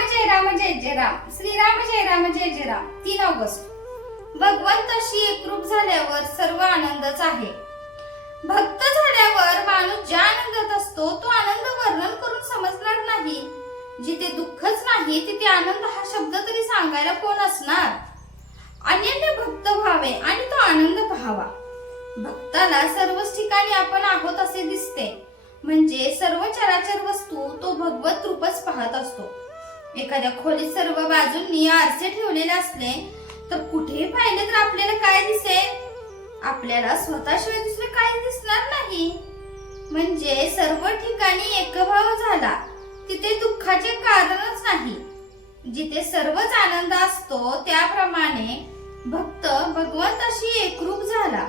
जय राम. श्रीराम जय Ram. 3 August. भगवंताशी एकरूप झाल्यावर सर्व आनंदच आहे. भक्त झाल्यावर माणूस ज्या आनंदात असतो तो आनंद वर्णन करून समजणार नाही. जिथे दुःखच नाही तिथे आनंद हा शब्द तरी सांगायला कोण असणार. अनन्य भक्त व्हावे आणि तो आनंद पाहावा. भक्ताला सर्वच ठिकाणी आपण आहोत असे दिसते, म्हणजे सर्व चराचर वस्तू तो भगवत रूपच पाहत असतो. एखाद्या खोलीत सर्व बाजूंनी आरसे ठेवलेले असले तर कुठेही पाहिले तर आपल्याला काय दिसेल? आपल्याला स्वतःशिवाय दुसरे काही दिसणार नाही. म्हणजे सर्व ठिकाणी एकभाव झाला, तिथे दुःखाचे कारणच नाही. जिथे सर्वच आनंद असतो त्याप्रमाणे भक्त भगवंताशी एकरूप झाला,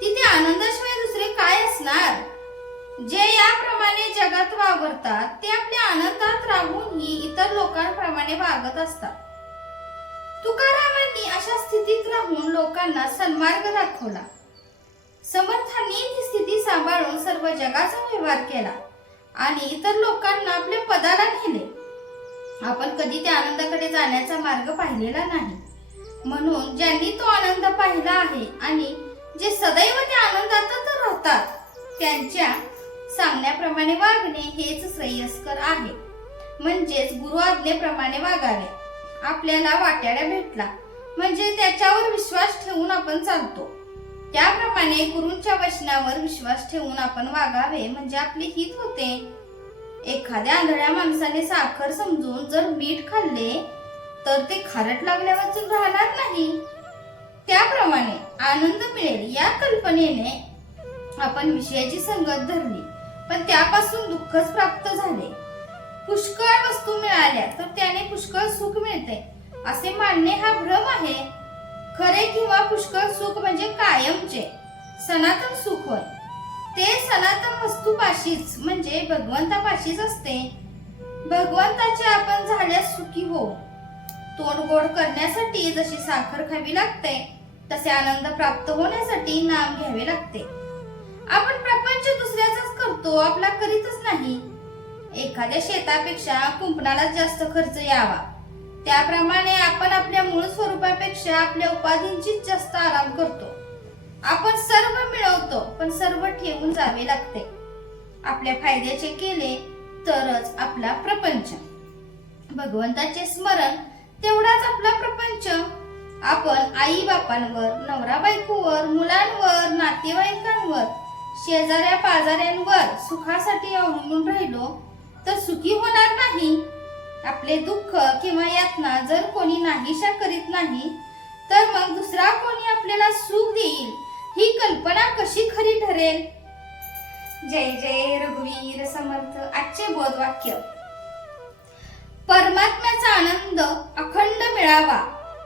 तिथे आनंदाशिवाय दुसरे काय असणार? जे याप्रमाणे जगात वावरतात ते आपल्या आनंदात राहूनही इतर लोकांप्रमाणे वागत असतात. तुकारामांनी अशा स्थितीत राहून लोकांना सन्मार्ग दाखवला. समर्थांनी ती स्थिती सांभाळून सर्व जगाचा व्यवहार केला आणि इतर लोकांना आपल्या पदाला नेले. आपण कधी त्या आनंदाकडे जाण्याचा मार्ग पाहिलेला नाही. म्हणून ज्यांनी तो आनंद पाहिला आहे आणि जे सदैव त्या आनंदातच राहतात त्यांच्या सांगण्याप्रमाणे वागणे हेच श्रेयस्कर आहे. म्हणजेच गुरु आज्ञेप्रमाणे वागावे. आपल्याला वाट्याला भेटला म्हणजे त्याच्यावर विश्वास ठेवून आपण चालतो. त्याप्रमाणे गुरूंच्या वचनावर विश्वास ठेवून आपण वागावे म्हणजे आपले हित होते. एखाद्या आंधळ्या माणसाने साखर समजून जर मीठ खाल्ले तर ते खारट लागल्यावर राहणार नाही. त्याप्रमाणे आनंद मिळेल या कल्पनेने आपण विषयाची संगत धरली, पण त्यापासून दुःखच प्राप्त झाले. पुष्कळ वस्तू मिळाल्या तर त्याने पुष्कळ सुख मिळते असे मानणे हा भ्रम आहे. खरे किंवा पुष्कळ सुख म्हणजे कायमचे सनातन सुख होय. ते सनातन वस्तूपाशीच म्हणजे भगवंतापाशीच असते. भगवंताचे आपण झाल्यास सुखी हो. तोंड गोड करण्यासाठी जशी साखर खावी लागते तसे आनंद प्राप्त होण्यासाठी नाम घ्यावे लागते. आपण प्रपंच दुसऱ्याचाच करतो, आपला करीतच नाही. एखाद्या शेतापेक्षा कुंपणालाच जास्त खर्च यावा त्याप्रमाणे आपण आपल्या मूळ स्वरूपापेक्षा आपल्या उपाधींचीच जास्त आराम करतो. आपण सर्व मिळवतो पण सर्व ठेवून जावे लागते. आपल्या फायद्याचे केले तरच आपला प्रपंच. भगवंताचे स्मरण तेवढाच आपला प्रपंच. आपण आई बापांवर, नवरा बायकोवर, मुलांवर, नातेवाईकांवर, शेजाऱ्या पाजाऱ्यांवर सुखासाठी अवलंबून राहिलो तर सुखी होणार नाही. आपले दुःख किंवा यातना जर कोणी नाहीशा करीत नाही तर मग दुसरा कोणी आपल्याला सुख देईल ही कल्पना कशी खरी ठरेल? जय जय रघुवीर समर्थ. आजचे बोधवाक्य. परमात्म्याचा आनंद अखंड मिळावा,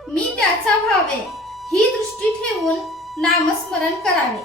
मी त्याचा व्हावे ही दृष्टी ठेवून नामस्मरण करावे.